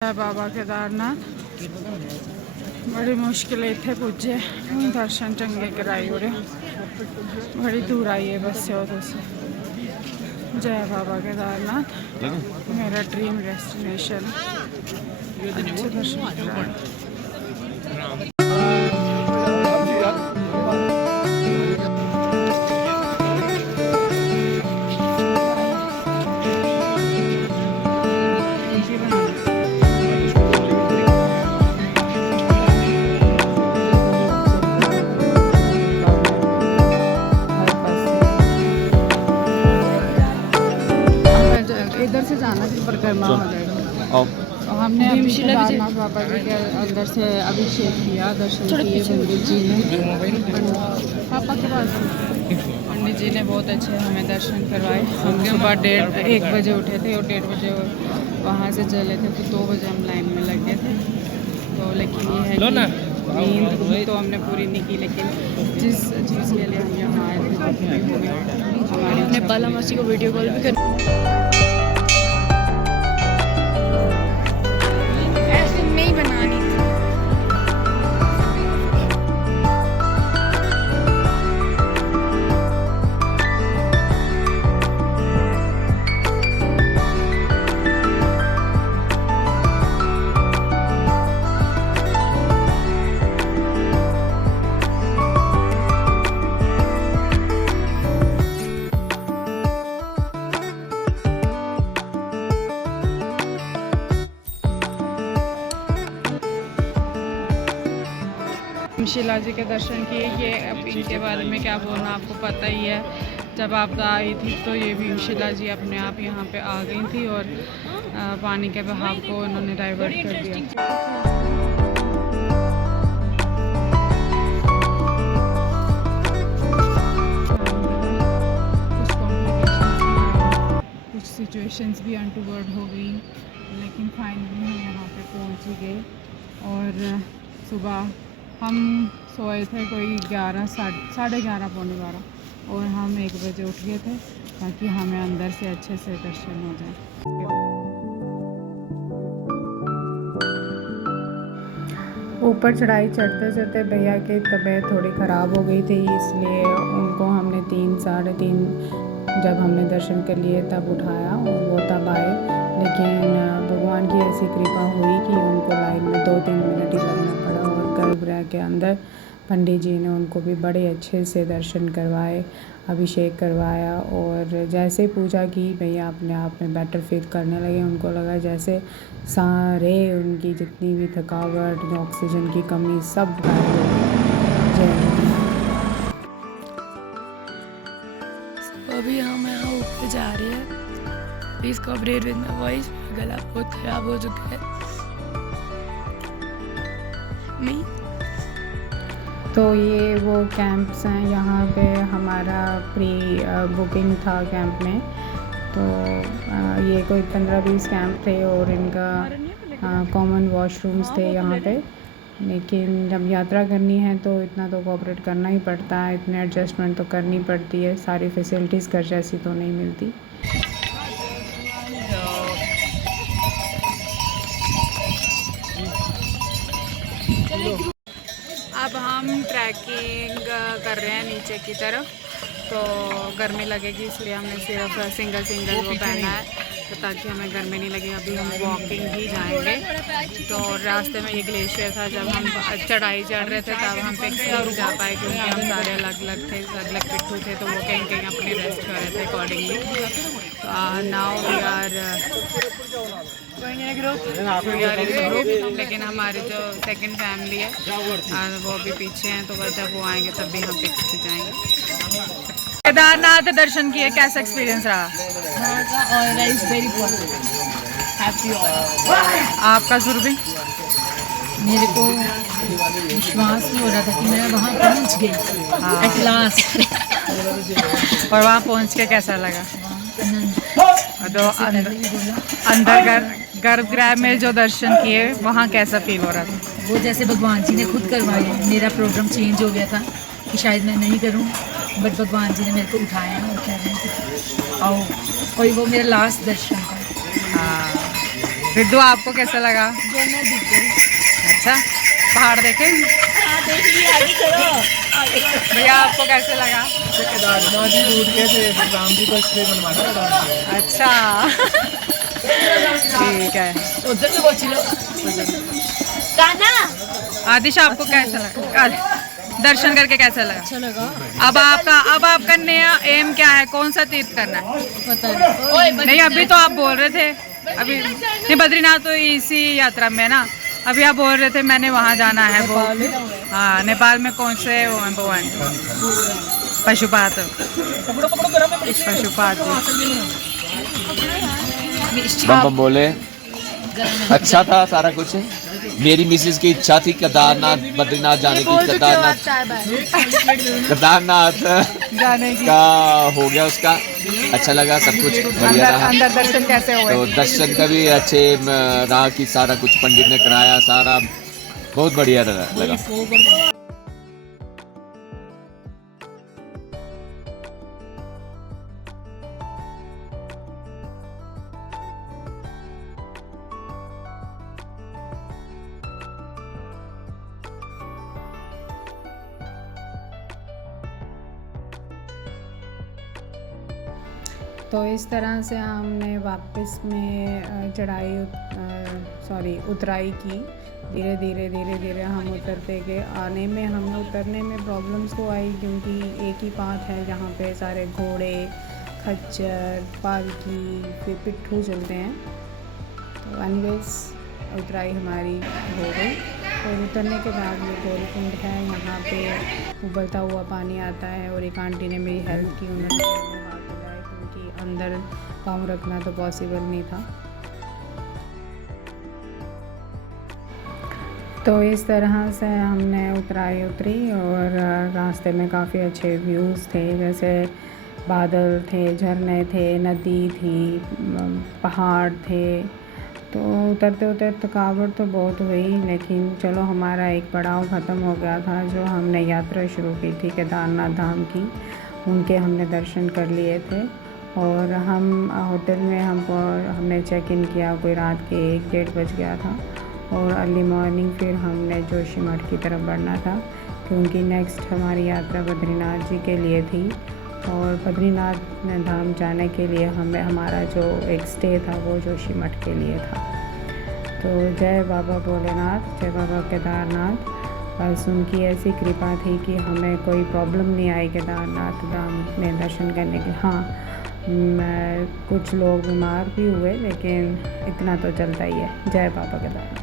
बाबा केदारनाथ बड़ी मुश्किल इतने पुजे दर्शन चंगे कराई ओड़े बड़ी दूर आई है बस से जय बाबा केदारनाथ मेरा ड्रीम डेस्टिनेशन अच्छे दर्शन कराए। इधर से जाना थी परिक्रमा हो जाएगा। हमने केदारनाथ बाबा जी के अंदर से अभिषेक किया, दर्शन किए पंडित जी ने। पापा के पास पंडित जी ने बहुत अच्छे हमें दर्शन करवाए। हम सुबह 1:30 बजे उठे थे और 1:30 बजे वहाँ से चले थे तो 2 बजे हम लाइन में लगे थे। तो लेकिन ये है कि नींद तो हमने पूरी नहीं की, लेकिन जिस चीज़ के लिए हम यहाँ आए थे हो गया। हमारे अपने बाला मासी को वीडियो कॉल भी कर शिला जी के दर्शन किए। ये अब इनके बारे में क्या बोलना, आपको पता ही है। जब आप आई थी तो ये भी शिला जी अपने आप यहाँ पे आ गई थी और पानी के बहाव को उन्होंने डाइवर्ट कर दिया। कुछ सिचुएशंस भी अनटूवर्ड हो गई, लेकिन फाइनली हम यहाँ पे पहुँच ही गए। और सुबह हम सोए थे कोई 11:30 पौने 12 और हम 1 बजे उठ गए थे ताकि हमें अंदर से अच्छे से दर्शन हो जाए। ऊपर चढ़ाई चढ़ते चढ़ते भैया की तबीयत थोड़ी ख़राब हो गई थी, इसलिए उनको हमने 3-3:30 जब हमने दर्शन कर लिए तब उठाया और वो तब आए। लेकिन भगवान की ऐसी कृपा हुई कि उनको लाइन में 2-3 मिनट ही लगना पड़ा और गर्भगृह के अंदर पंडित जी ने उनको भी बड़े अच्छे से दर्शन करवाए, अभिषेक करवाया। और जैसे पूजा की भैया अपने आप में बेटर फील करने लगे। उनको लगा जैसे सारे उनकी जितनी भी थकावट, ऑक्सीजन की कमी सब गायब हो गई। जय अभी हम यहाँ ऊपर जा रहे हैं। Please cooperate with my voice, गला बहुत खराब हो चुका है। नहीं तो ये वो कैंप्स हैं, यहाँ पे हमारा प्री बुकिंग था कैंप में। तो ये कोई 15-20 कैंप थे और इनका कॉमन वॉशरूम्स थे यहाँ पे। लेकिन जब यात्रा करनी है तो इतना तो कोऑपरेट करना ही पड़ता है, इतने एडजस्टमेंट तो करनी पड़ती है। सारी फैसिलिटीज़ घर जैसी तो नहीं मिलती। अब हम ट्रैकिंग कर रहे हैं नीचे की तरफ, तो गर्मी लगेगी इसलिए हमने सिर्फ सिंगल वो पहना है तो ताकि हमें गर्मी नहीं लगे। अभी हम वॉकिंग ही जाएंगे। तो रास्ते में ये ग्लेशियर था, जब हम चढ़ाई चढ़ रहे थे तब हम पिक्स नहीं जा पाए क्योंकि हम सारे अलग अलग पिट्ठू थे, तो वो कहीं अपनी रेस्ट कर रहे थे अकॉर्डिंगली। तो now we are in group, लेकिन हमारी जो सेकंड फैमिली है वो भी पीछे हैं। तो बस जब वो आएंगे तब भी हम पिक्स खिंचाएंगे। केदारनाथ दर्शन किए, कैसा एक्सपीरियंस रहा? आपका सुरभि? मेरे को विश्वास नहीं हो रहा था कि मैं वहाँ पहुँच गई एट लास्ट। और वहाँ पहुँच के कैसा लगा? तो अंदर गर्भगृह में जो दर्शन किए वहाँ कैसा फील हो रहा था? वो जैसे भगवान जी ने खुद करवाए। मेरा प्रोग्राम चेंज हो गया था कि शायद मैं नहीं करूँ, बट भगवान जी ने मेरे को उठाया और कह रहे हैं आओ। और वो मेरा लास्ट दर्शन था। हाँ रिद्धू आपको कैसा लगा? जो मैं दिख गई। अच्छा, पहाड़ देखे? हाँ देख लिया, आगे चलो। भैया आपको कैसे लगा? केदारनाथ जी रूट के थे, फिर राम जी को इसलिए बनवाना पड़ा। अच्छा ठीक है। उधर से पहुंच लो। गाना आदिश आपको कैसा लगा? दर्शन करके कैसा लगा? अच्छा लगा। अब आपका नया एम क्या है? कौन सा तीर्थ करना है? पता नहीं। नहीं, अभी तो आप बोल रहे थे अभी नहीं, बद्रीनाथ तो इसी यात्रा में है ना। अभी आप बोल रहे थे मैंने वहाँ जाना है। वो हाँ, नेपाल में कौन से वो हैं भगवान? पशुपात। बम बम बोले। अच्छा था सारा कुछ। मेरी मिसेस की इच्छा थी केदारनाथ बद्रीनाथ जाने की। केदारनाथ जाने की का हो गया उसका। अच्छा लगा, सब कुछ बढ़िया रहा। अंदर दर्शन कैसे हुए? तो दर्शन का भी अच्छे रहा कि सारा कुछ पंडित ने कराया, सारा बहुत बढ़िया लगा। तो इस तरह से हमने वापस में उतराई की। धीरे धीरे हम उतरते गए। आने में हमें उतरने में प्रॉब्लम्स तो आई, क्योंकि एक ही पाथ है जहाँ पे सारे घोड़े, खच्चर, पालकी, फिर पिट्ठू चलते हैं। तो एनीवेज उतराई हमारी हो गई। और उतरने के बाद ये गौरीकुंड है, यहाँ पे उबलता हुआ पानी आता है। और एक आंटी ने मेरी हेल्प की, उन्होंने हाथ धुलाए, क्योंकि अंदर पाँव रखना तो पॉसिबल नहीं था। तो इस तरह से हमने उतरी और रास्ते में काफ़ी अच्छे व्यूज़ थे, जैसे बादल थे, झरने थे, नदी थी, पहाड़ थे। तो उतरते थकावट तो बहुत हुई, लेकिन चलो हमारा एक पड़ाव ख़त्म हो गया था। जो हमने यात्रा शुरू की थी केदारनाथ धाम की, उनके हमने दर्शन कर लिए थे। और हम होटल में हमने चेक इन किया, कोई रात के 1-1:30 बज गया था। और अर्ली मॉर्निंग फिर हमने जोशीमठ की तरफ बढ़ना था, क्योंकि नेक्स्ट हमारी यात्रा बद्रीनाथ जी के लिए थी। और बद्रीनाथ धाम जाने के लिए हमारा जो एक स्टे था वो जोशीमठ के लिए था। तो जय बाबा भोलेनाथ, जय बाबा केदारनाथ। बस उनकी ऐसी कृपा थी कि हमें कोई प्रॉब्लम नहीं आई केदारनाथ धाम में दर्शन करने की। हाँ, कुछ लोग बीमार भी हुए, लेकिन इतना तो चलता ही है। जय बाबा केदारनाथ।